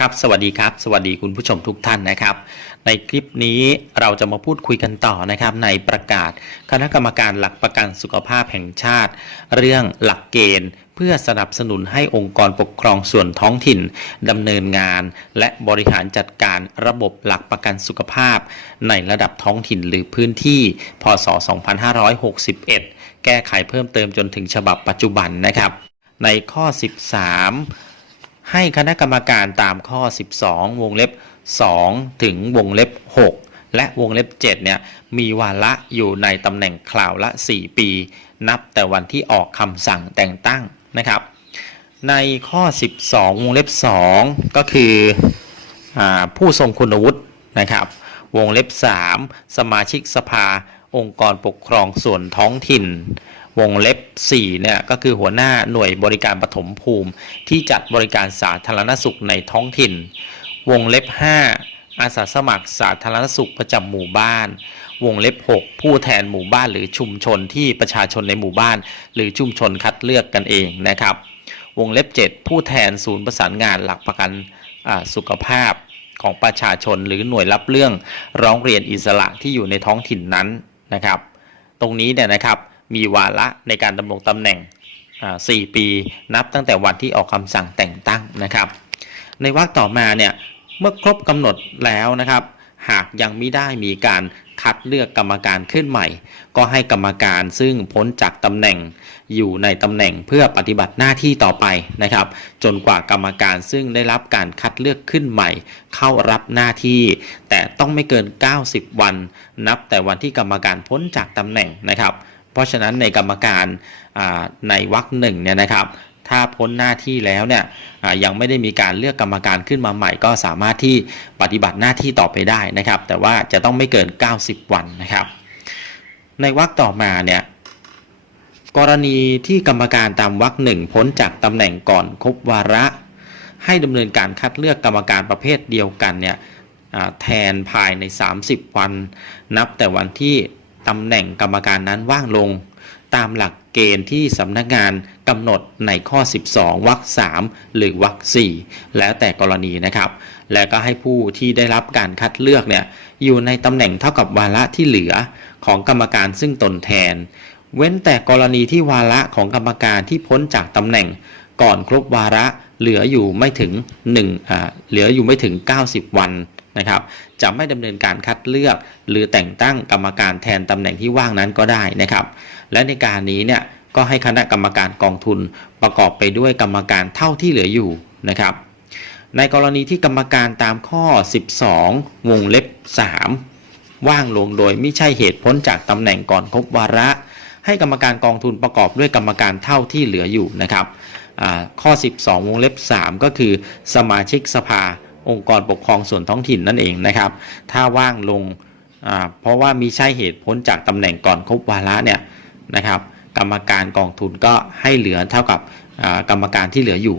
ครับสวัสดีครับ สวัสดีคุณผู้ชมทุกท่านนะครับ ในคลิปนี้เราจะมาพูดคุยกันต่อนะครับ ในประกาศคณะกรรมการหลักประกันสุขภาพแห่งชาติ เรื่องหลักเกณฑ์ เพื่อสนับสนุนให้องค์กรปกครองส่วนท้องถิ่นดำเนินงาน และบริหารจัดการระบบหลักประกันสุขภาพ ในระดับท้องถิ่นหรือพื้นที่ พศ 2561 แก้ไขเพิ่มเติมจนถึงฉบับปัจจุบันนะครับ ในข้อ 13 ให้คณะกรรมการตามข้อ 12 วงเล็บ 2 ถึงวงเล็บ 6 และวงเล็บ 7 เนี่ย มีวาระอยู่ในตำแหน่งคราวละ 4 ปี นับแต่วันที่ออกคำสั่งแต่งตั้งนะครับ ในข้อ 12 วงเล็บ 2 ก็คืออผู้ทรงคุณวุฒินะครับ วงเล็บ 3 สมาชิกสภาองค์กรปกครองส่วนท้องถิ่น วงเล็บ4เนี่ยก็คือหัวหน้าหน่วยบริการปฐมภูมิ ที่จัดบริการสาธารณสุขในท้องถิ่น วงเล็บ 5 อาสาสมัครสาธารณสุขประจำหมู่บ้าน วงเล็บ 6 ผู้แทนหมู่บ้านหรือชุมชนที่ประชาชนในหมู่บ้าน หรือชุมชนคัดเลือกกันเองนะครับ วงเล็บ 7 ผู้แทนศูนย์ประสานงานหลักประกันสุขภาพของประชาชนหรือหน่วยรับเรื่องร้องเรียนอิสระที่อยู่ในท้องถิ่นนั้นนะครับ ตรงนี้เนี่ยนะครับ มีวาระในการดำรงตำแหน่ง 4 ปีนับตั้งแต่วันที่ออกคำสั่งแต่งตั้งนะครับ ในวรรคต่อมาเนี่ยเมื่อครบกำหนดแล้วนะครับ หากยังไม่ได้มีการคัดเลือกกรรมการขึ้นใหม่ ก็ให้กรรมการซึ่งพ้นจากตำแหน่งอยู่ในตำแหน่งเพื่อปฏิบัติหน้าที่ต่อไปนะครับ จนกว่ากรรมการซึ่งได้รับการคัดเลือกขึ้นใหม่ เข้ารับหน้าที่ แต่ต้องไม่เกิน 90 วัน นับแต่วันที่กรรมการพ้นจากตำแหน่งนะครับ เพราะฉะนั้นในกรรมการในวรรคหนึ่งเนี่ยนะครับ ถ้าพ้นหน้าที่แล้วเนี่ยยังไม่ได้มีการเลือกกรรมการขึ้นมาใหม่ ก็สามารถที่ปฏิบัติหน้าที่ต่อไปได้นะครับ แต่ว่าจะต้องไม่เกิน 90 วันนะครับ ในวรรคต่อมาเนี่ยกรณีที่กรรมการตามวรรคหนึ่งพ้นจากตำแหน่งก่อนครบวาระ ให้ดำเนินการคัดเลือกกรรมการประเภทเดียวกันเนี่ยแทนภายใน 30 วัน นับแต่วันที่ ตำแหน่งกรรมการนั้นว่างลง ตามหลักเกณฑ์ที่สำนักงานกำหนดในข้อ 12 วรรค3หรือวรรค4แล้วแต่กรณีนะครับ และก็ให้ผู้ที่ได้รับการคัดเลือกเนี่ยอยู่ในตำแหน่งเท่ากับวาระที่เหลือของกรรมการซึ่งตนแทน เว้นแต่กรณีที่วาระของกรรมการที่พ้นจากตำแหน่งก่อนครบวาระเหลืออยู่ไม่ถึง1อ่าเหลืออยู่ไม่ถึง 90 วัน นะครับ จะไม่ดำเนินการคัดเลือก หรือแต่งตั้งกรรมการแทนตำแหน่งที่ว่างนั้นก็ได้นะครับ และในการนี้เนี่ยก็ให้คณะกรรมการกองทุนประกอบไปด้วยกรรมการเท่าที่เหลืออยู่นะครับ ในกรณีที่กรรมการตามข้อ 12 วงเล็บ 3 ว่างลงโดยไม่ใช่เหตุพ้นจากตำแหน่งก่อนครบวาระ ให้กรรมการกองทุนประกอบด้วยกรรมการเท่าที่เหลืออยู่นะครับอ่าข้อ 12 วงเล็บ 3 ก็คือสมาชิกสภา องค์กรปกครองส่วนท้องถิ่นนั่นเองนะครับ ถ้าว่างลงเพราะว่ามีใช่เหตุพ้นจากตำแหน่งก่อนครบวาระเนี่ยนะครับ กรรมการกองทุนก็ให้เหลือเท่ากับกรรมการที่เหลืออยู่